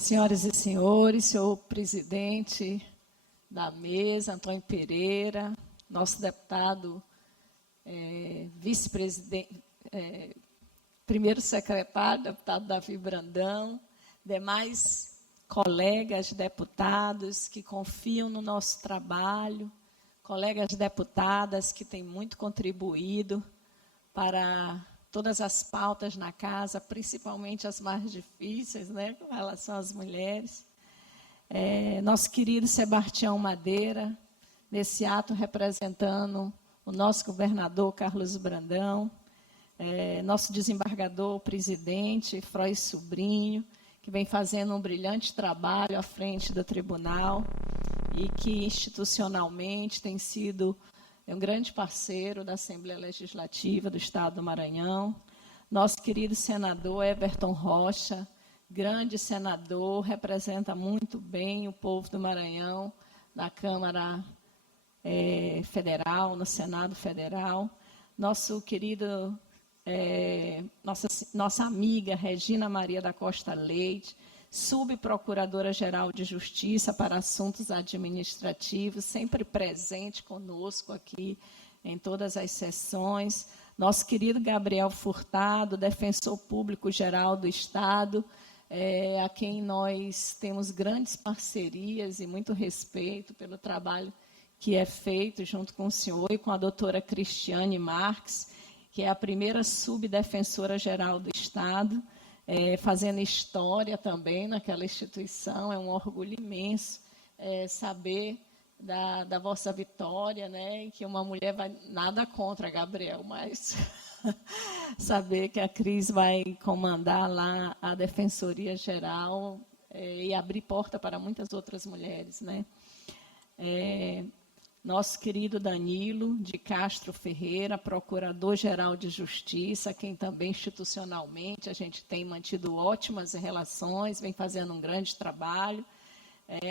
Senhoras e senhores, senhor presidente da mesa, Antônio Pereira, nosso deputado vice-presidente, primeiro secretário, deputado Davi Brandão, demais colegas deputados que confiam no nosso trabalho, colegas deputadas que têm muito contribuído para todas as pautas na casa, principalmente as mais difíceis, né, com relação às mulheres. Nosso querido Sebastião Madeira, nesse ato representando o nosso governador Carlos Brandão, nosso desembargador, presidente, Frois Sobrinho, que vem fazendo um brilhante trabalho à frente do tribunal e que institucionalmente tem sido um grande parceiro da Assembleia Legislativa do Estado do Maranhão. Nosso querido senador Everton Rocha, grande senador, representa muito bem o povo do Maranhão na Câmara Federal, no Senado Federal. Nosso querido, nossa amiga Regina Maria da Costa Leite, subprocuradora-geral de Justiça para Assuntos Administrativos, sempre presente conosco aqui em todas as sessões. Nosso querido Gabriel Furtado, defensor público-geral do Estado, a quem nós temos grandes parcerias e muito respeito pelo trabalho que é feito junto com o senhor e com a doutora Cristiane Marques, que é a primeira subdefensora-geral do Estado, fazendo história também naquela instituição. É um orgulho imenso saber da vossa vitória, né? E que uma mulher vai... Nada contra, Gabriel, mas saber que a Cris vai comandar lá a Defensoria Geral e abrir porta para muitas outras mulheres, né? Nosso querido Danilo de Castro Ferreira, Procurador-Geral de Justiça, quem também institucionalmente a gente tem mantido ótimas relações, vem fazendo um grande trabalho.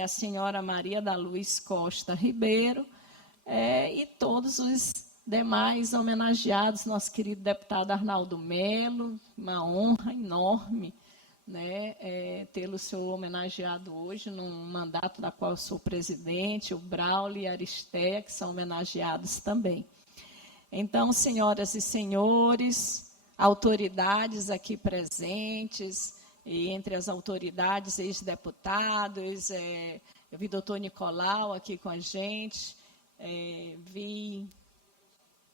A senhora Maria da Luz Costa Ribeiro e todos os demais homenageados, nosso querido deputado Arnaldo Melo, uma honra enorme, né, tê-lo senhor homenageado hoje, num mandato da qual eu sou presidente, o Braulio e a Aristeia, que são homenageados também. Então, senhoras e senhores, autoridades aqui presentes, e entre as autoridades, ex-deputados, eu vi o doutor Nicolau aqui com a gente, vi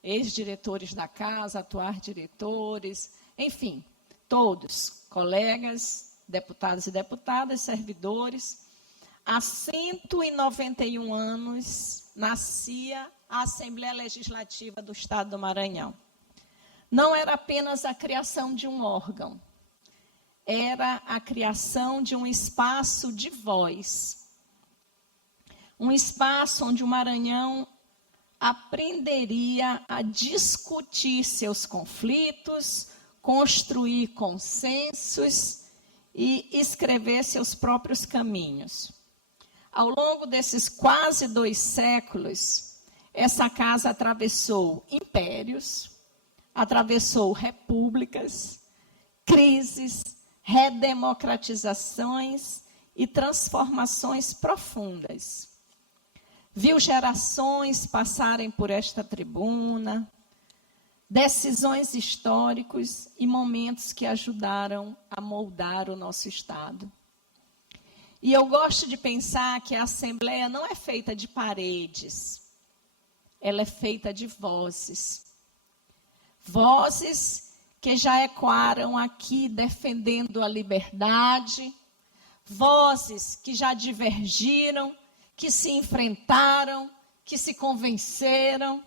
ex-diretores da casa, atuais diretores, enfim, todos, colegas, deputados e deputadas, servidores. Há 191 anos nascia a Assembleia Legislativa do Estado do Maranhão. Não era apenas a criação de um órgão, era a criação de um espaço de voz, um espaço onde o Maranhão aprenderia a discutir seus conflitos, construir consensos e escrever seus próprios caminhos. Ao longo desses quase 2 séculos, essa casa atravessou impérios, atravessou repúblicas, crises, redemocratizações e transformações profundas. Viu gerações passarem por esta tribuna, decisões históricos e momentos que ajudaram a moldar o nosso Estado. E eu gosto de pensar que a Assembleia não é feita de paredes, ela é feita de vozes. Vozes que já ecoaram aqui defendendo a liberdade, vozes que já divergiram, que se enfrentaram, que se convenceram,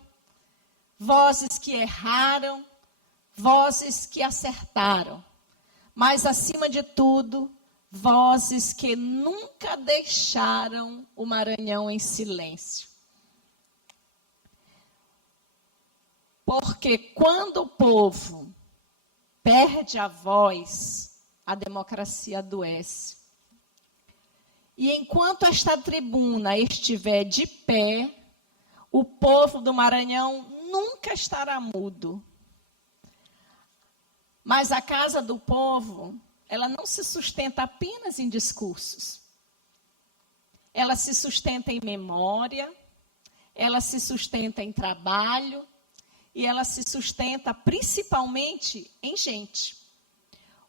vozes que erraram, vozes que acertaram, mas, acima de tudo, vozes que nunca deixaram o Maranhão em silêncio. Porque quando o povo perde a voz, a democracia adoece. E enquanto esta tribuna estiver de pé, o povo do Maranhão nunca estará mudo. Mas a Casa do Povo ela não se sustenta apenas em discursos. Ela se sustenta em memória, ela se sustenta em trabalho e ela se sustenta principalmente em gente.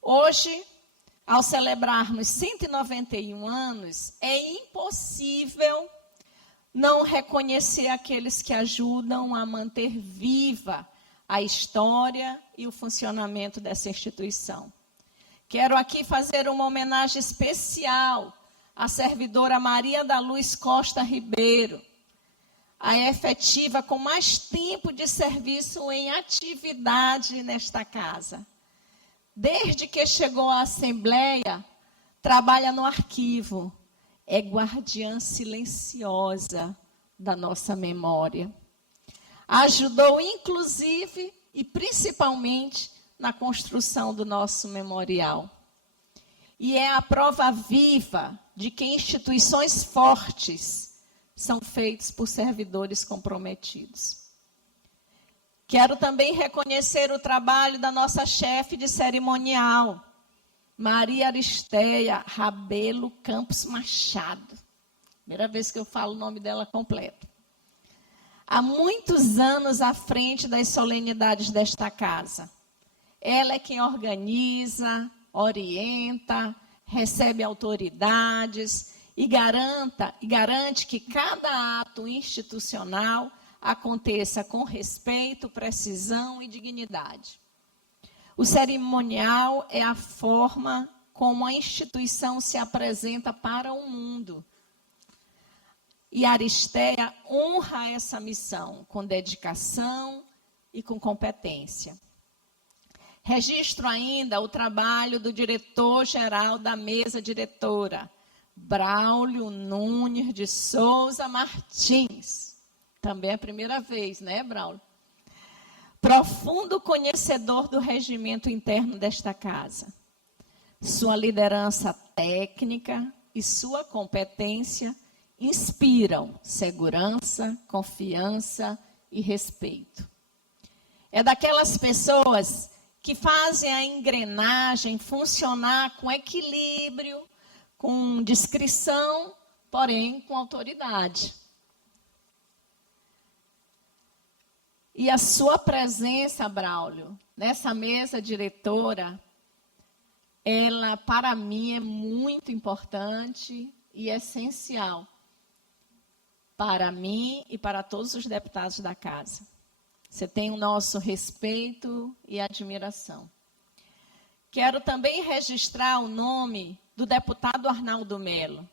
Hoje, ao celebrarmos 191 anos, é impossível não reconhecer aqueles que ajudam a manter viva a história e o funcionamento dessa instituição. Quero aqui fazer uma homenagem especial à servidora Maria da Luz Costa Ribeiro, a efetiva com mais tempo de serviço em atividade nesta casa. Desde que chegou à Assembleia, trabalha no arquivo, é guardiã silenciosa da nossa memória. Ajudou, inclusive, e principalmente, na construção do nosso memorial. E é a prova viva de que instituições fortes são feitas por servidores comprometidos. Quero também reconhecer o trabalho da nossa chefe de cerimonial, Maria Aristeia Rabelo Campos Machado. Primeira vez que eu falo o nome dela completo. Há muitos anos à frente das solenidades desta casa. Ela é quem organiza, orienta, recebe autoridades e garante que cada ato institucional aconteça com respeito, precisão e dignidade. O cerimonial é a forma como a instituição se apresenta para o mundo. E Aristeia honra essa missão com dedicação e com competência. Registro ainda o trabalho do diretor-geral da mesa diretora, Braulio Nunes de Souza Martins. Também é a primeira vez, né, Braulio? Profundo conhecedor do regimento interno desta casa. Sua liderança técnica e sua competência inspiram segurança, confiança e respeito. É daquelas pessoas que fazem a engrenagem funcionar com equilíbrio, com discrição, porém com autoridade. E a sua presença, Braulio, nessa mesa diretora, ela, para mim, é muito importante e essencial para mim e para todos os deputados da casa. Você tem o nosso respeito e admiração. Quero também registrar o nome do deputado Arnaldo Melo,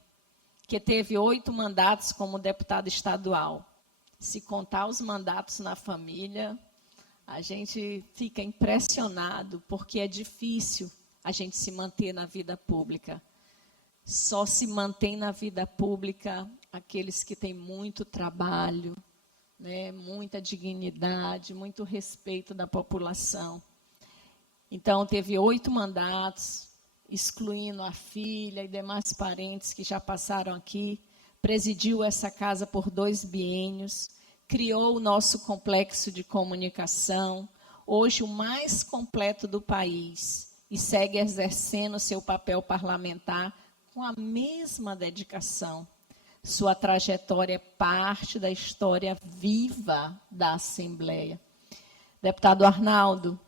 que teve 8 mandatos como deputado estadual. Se contar os mandatos na família, a gente fica impressionado, porque é difícil a gente se manter na vida pública. Só se mantém na vida pública aqueles que têm muito trabalho, né, muita dignidade, muito respeito da população. Então, teve 8 mandatos, excluindo a filha e demais parentes que já passaram aqui. Presidiu essa casa por 2 biênios, criou o nosso complexo de comunicação, hoje o mais completo do país, e segue exercendo seu papel parlamentar com a mesma dedicação. Sua trajetória é parte da história viva da Assembleia. Deputado Arnaldo,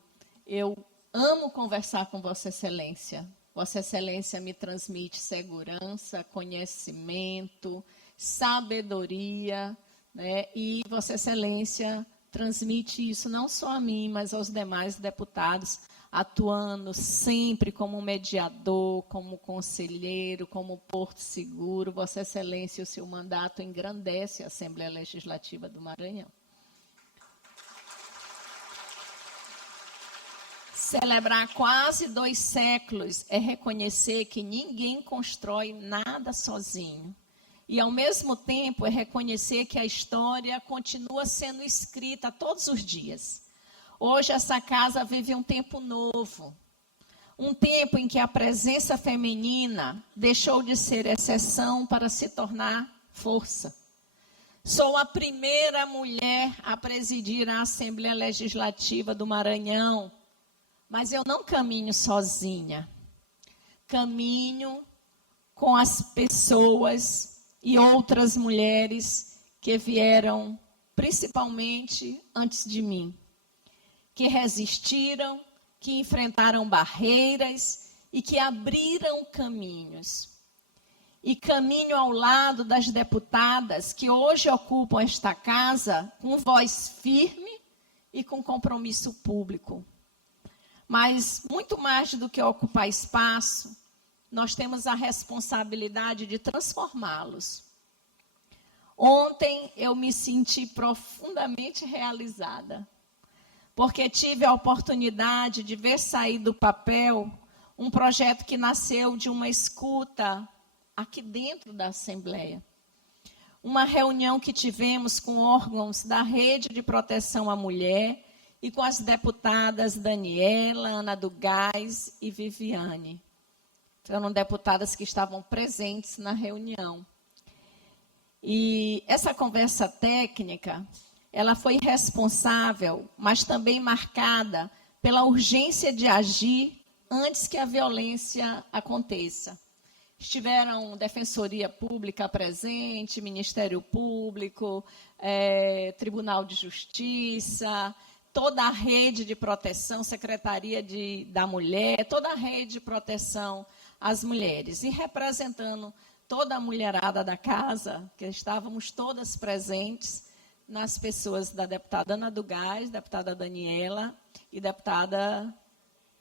eu amo conversar com Vossa Excelência. Vossa Excelência me transmite segurança, conhecimento, sabedoria, né? E Vossa Excelência transmite isso não só a mim, mas aos demais deputados, atuando sempre como mediador, como conselheiro, como porto seguro. Vossa Excelência, o seu mandato engrandece a Assembleia Legislativa do Maranhão. Celebrar quase 2 séculos é reconhecer que ninguém constrói nada sozinho. E, ao mesmo tempo, é reconhecer que a história continua sendo escrita todos os dias. Hoje, essa casa vive um tempo novo. Um tempo em que a presença feminina deixou de ser exceção para se tornar força. Sou a primeira mulher a presidir a Assembleia Legislativa do Maranhão. Mas eu não caminho sozinha. caminho com as pessoas e outras mulheres que vieram, principalmente antes de mim, que resistiram, que enfrentaram barreiras e que abriram caminhos. E caminho ao lado das deputadas que hoje ocupam esta casa com voz firme e com compromisso público. Mas, muito mais do que ocupar espaço, nós temos a responsabilidade de transformá-los. Ontem eu me senti profundamente realizada, porque tive a oportunidade de ver sair do papel um projeto que nasceu de uma escuta aqui dentro da Assembleia. Uma reunião que tivemos com órgãos da Rede de Proteção à Mulher e com as deputadas Daniela, Ana do Gás e Viviane. Foram deputadas que estavam presentes na reunião. E essa conversa técnica, ela foi responsável, mas também marcada pela urgência de agir antes que a violência aconteça. Estiveram Defensoria Pública presente, Ministério Público, Tribunal de Justiça, toda a rede de proteção, Secretaria da Mulher, toda a rede de proteção às mulheres. E representando toda a mulherada da casa, que estávamos todas presentes, nas pessoas da deputada Ana do Gás, deputada Daniela e deputada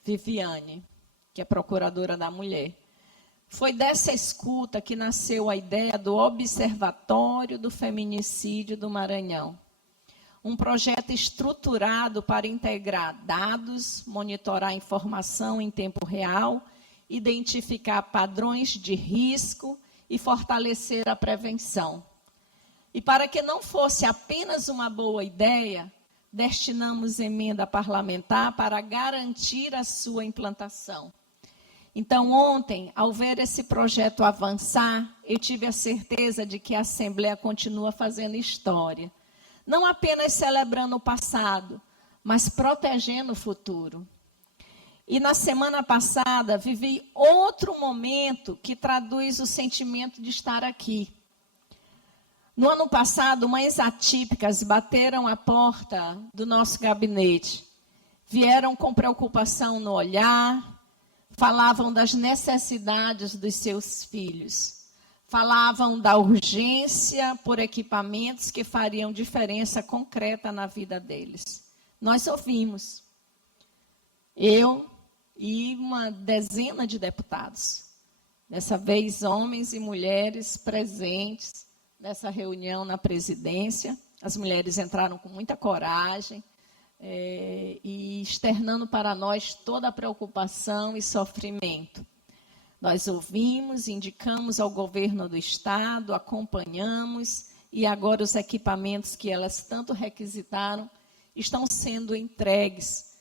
Viviane, que é procuradora da mulher. Foi dessa escuta que nasceu a ideia do Observatório do Feminicídio do Maranhão. Um projeto estruturado para integrar dados, monitorar informação em tempo real, identificar padrões de risco e fortalecer a prevenção. E para que não fosse apenas uma boa ideia, destinamos emenda parlamentar para garantir a sua implantação. Então, ontem, ao ver esse projeto avançar, eu tive a certeza de que a Assembleia continua fazendo história. Não apenas celebrando o passado, mas protegendo o futuro. E na semana passada, vivi outro momento que traduz o sentimento de estar aqui. No ano passado, mães atípicas bateram a porta do nosso gabinete. Vieram com preocupação no olhar, falavam das necessidades dos seus filhos. Falavam da urgência por equipamentos que fariam diferença concreta na vida deles. Nós ouvimos. Eu e uma dezena de deputados. Dessa vez, homens e mulheres presentes nessa reunião na presidência. As mulheres entraram com muita coragem e externando para nós toda a preocupação e sofrimento. Nós ouvimos, indicamos ao governo do Estado, acompanhamos, e agora os equipamentos que elas tanto requisitaram estão sendo entregues,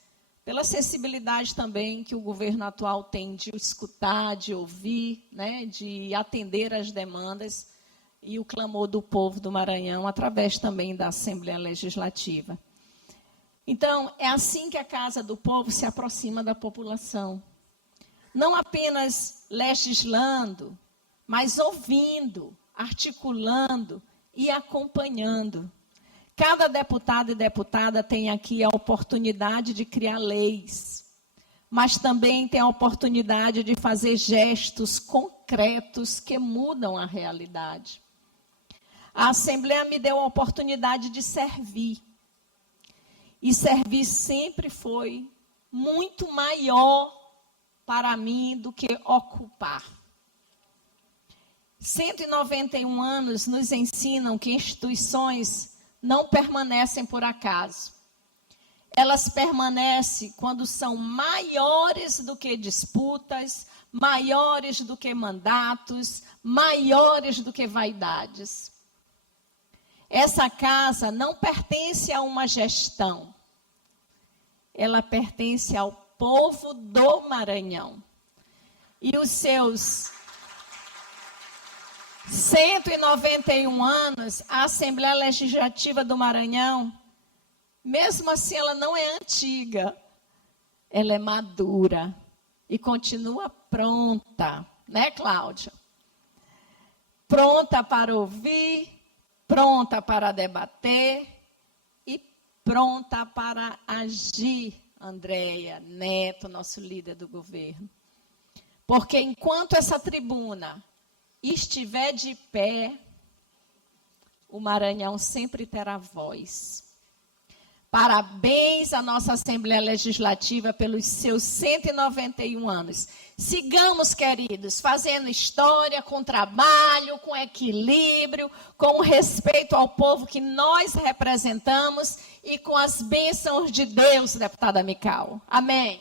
pela sensibilidade também que o governo atual tem de escutar, de ouvir, né, de atender às demandas e o clamor do povo do Maranhão, através também da Assembleia Legislativa. Então, é assim que a Casa do Povo se aproxima da população. Não apenas legislando, mas ouvindo, articulando e acompanhando. Cada deputado e deputada tem aqui a oportunidade de criar leis, mas também tem a oportunidade de fazer gestos concretos que mudam a realidade. A Assembleia me deu a oportunidade de servir. E servir sempre foi muito maior para mim do que ocupar. 191 anos nos ensinam que instituições não permanecem por acaso. Elas permanecem quando são maiores do que disputas, maiores do que mandatos, maiores do que vaidades. Essa casa não pertence a uma gestão. Ela pertence ao povo do Maranhão. E os seus 191 anos, a Assembleia Legislativa do Maranhão, mesmo assim ela não é antiga, ela é madura, e continua pronta, né, Cláudia? Pronta para ouvir, pronta para debater e pronta para agir, Andréia Neto, nosso líder do governo. Porque enquanto essa tribuna estiver de pé, o Maranhão sempre terá voz. Parabéns à nossa Assembleia Legislativa pelos seus 191 anos. Sigamos, queridos, fazendo história com trabalho, com equilíbrio, com respeito ao povo que nós representamos e com as bênçãos de Deus, deputada Mical. Amém.